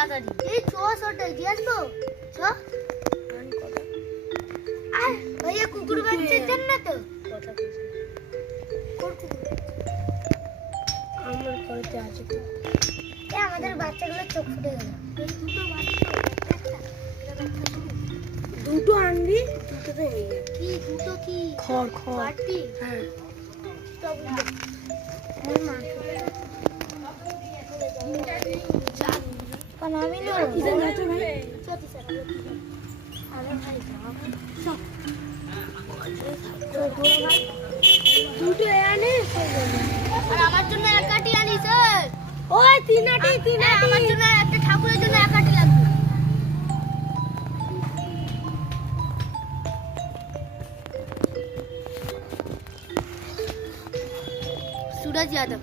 তাড়াতাড়ি এই ছোটটা দিয়ে আসবো চ আর ভাইয়া কুকুর বাচ্চার জন্য তো কথা কইছি আমার ঘরেতে আছে তো আমাদের বাচ্চাগুলো চোখ ফুটে গেল এই দুটো বাচ্চা দুটো আনবি দুটোতে হয়ে যাবে কি দুটো কি খড় বাটি হ্যাঁ আমি না কিসের যাচ্ছে ভাই দুটো আনে আর আমার জন্য এক কাঠি আনিস স্যার ওই তিন আটি আমার জন্য একটা ঠাকুরের জন্য এক কাঠি লাগবে सूरज यादव